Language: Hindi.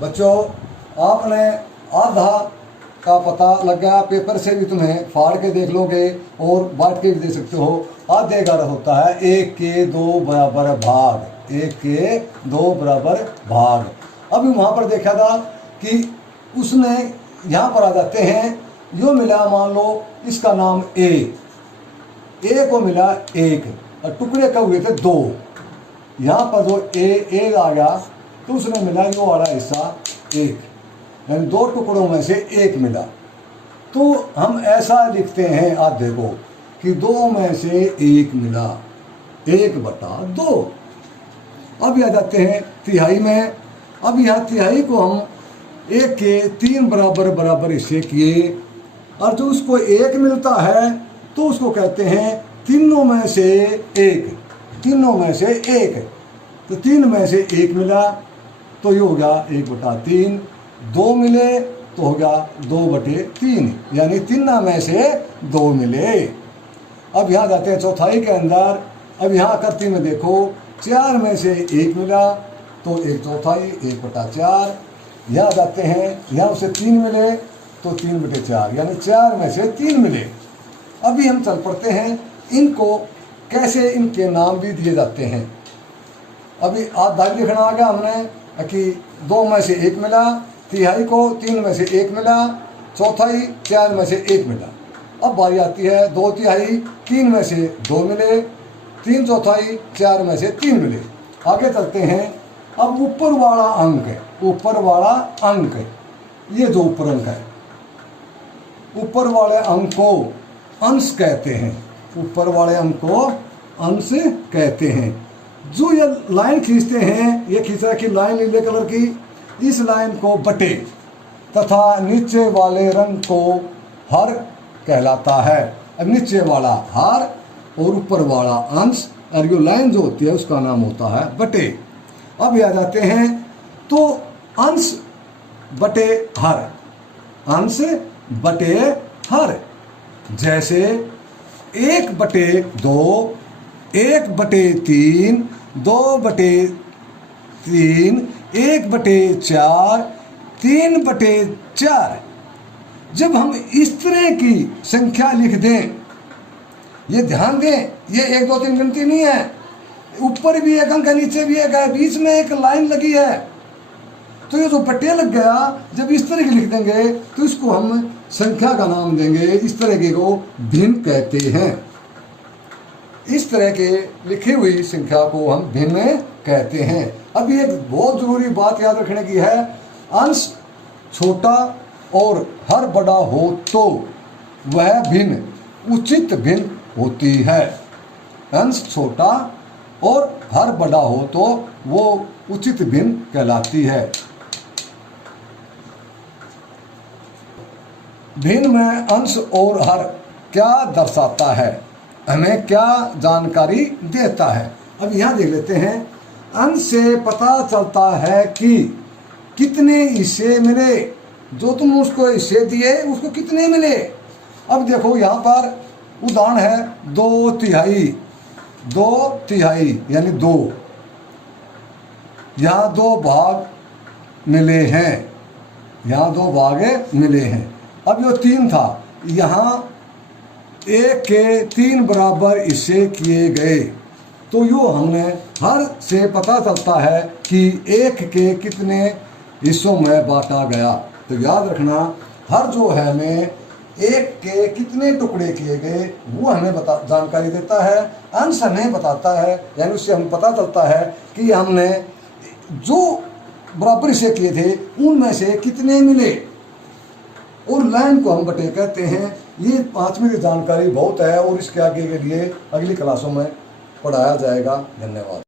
बच्चों, आपने आधा का पता लग गया, पेपर से भी तुम्हें फाड़ के देख लोगे और बांट के भी दे सकते हो। आधे का होता है 1 के 2 बराबर भाग, 1 के 2 बराबर भाग। अभी वहाँ पर देखा था कि उसने यहाँ पर आ जाते हैं, यो मिला मान लो इसका नाम ए को मिला 1 और टुकड़े कब हुए थे 2। यहाँ पर जो ए आ गया तो उसने मिला यो वाला हिस्सा 1, यानी 2 टुकड़ों में से 1 मिला। तो हम ऐसा लिखते हैं आधे को कि 2 में से 1 मिला, 1/2। अब आ जाते हैं तिहाई में। अब यह तिहाई को हम 1 के 3 बराबर बराबर हिस्से किए और जो उसको 1 मिलता है तो उसको कहते हैं तीनों में से 1, तीनों में से 1। तो 3 में से 1 मिला तो ये हो गया 1/3, 2 मिले तो हो गया 2/3, यानी 3 में से 2 मिले। अब यहाँ जाते हैं चौथाई के अंदर। अब यहाँ आकृति में देखो 4 में से 1 मिला तो 1/4, 1/4। यहाँ जाते हैं, यहाँ उसे 3 मिले तो 3/4, यानी 4 में से 3 मिले। अभी हम चल पड़ते हैं, इनको कैसे इनके नाम भी दिए जाते हैं। अभी आधा लिखना आ गया हमने कि 2 में से 1 मिला, तिहाई को 3 में से 1 मिला, चौथाई 4 में से 1 मिला। अब बारी आती है 2 तिहाई 3 में से 2 मिले, 3 चौथाई 4 में से 3 मिले। आगे चलते हैं। अब ऊपर वाला अंक है, ऊपर वाला अंक, ये जो ऊपर अंक है, ऊपर वाले अंक को अंश कहते हैं, ऊपर वाले अंक को अंश कहते हैं। जो ये लाइन खींचते हैं, ये खींच रहा है कि लाइन नीले कलर की, इस लाइन को बटे तथा नीचे वाले रंग को हर कहलाता है। अब नीचे वाला हर और ऊपर वाला अंश, और ये लाइन जो होती है उसका नाम होता है बटे। अब ये आ जाते हैं तो अंश बटे हर, अंश बटे हर। जैसे 1/2, 1/3, 2/3, 1/4, 3/4। जब हम इस तरह की संख्या लिख दें, ये ध्यान दें, ये 1 2 3 गिनती नहीं है। ऊपर भी एक अंक है, नीचे भी एक है, बीच में एक लाइन लगी है। तो ये जो बटे लग गया, जब इस तरह की लिख देंगे तो इसको हम संख्या का नाम देंगे। इस तरह के को भिन्न कहते हैं। इस तरह के लिखी हुई संख्या को हम भिन्न कहते हैं। अब एक बहुत जरूरी बात याद रखने की है, अंश छोटा और हर बड़ा हो तो वह भिन्न उचित भिन्न होती है। अंश छोटा और हर बड़ा हो तो वो उचित भिन्न कहलाती है। भिन्न में अंश और हर क्या दर्शाता है, हमें क्या जानकारी देता है। अब यहाँ देख लेते हैं। अंश से पता चलता है कि कितने हिस्से मिले, जो तुम उसको हिस्से दिए उसको कितने मिले। अब देखो यहाँ पर उदाहरण है 2 तिहाई, 2 तिहाई यानी 2। यहाँ 2 भाग मिले हैं, यहाँ 2 भाग मिले हैं। अब ये 3 था, यहाँ 1 के 3 बराबर हिस्से किए गए। तो यो हमने हर से पता चलता है कि 1 के कितने हिस्सों में बांटा गया। तो याद रखना, हर जो है हमें 1 के कितने टुकड़े किए गए वो हमें जानकारी देता है। अंश हमें बताता है, यानी उससे हमें पता चलता है कि हमने जो बराबर हिस्से किए थे उनमें से कितने मिले। और लाइन को हम बटे कहते हैं। ये 5वीं की जानकारी बहुत है और इसके आगे के लिए अगली क्लासों में पढ़ाया जाएगा। धन्यवाद।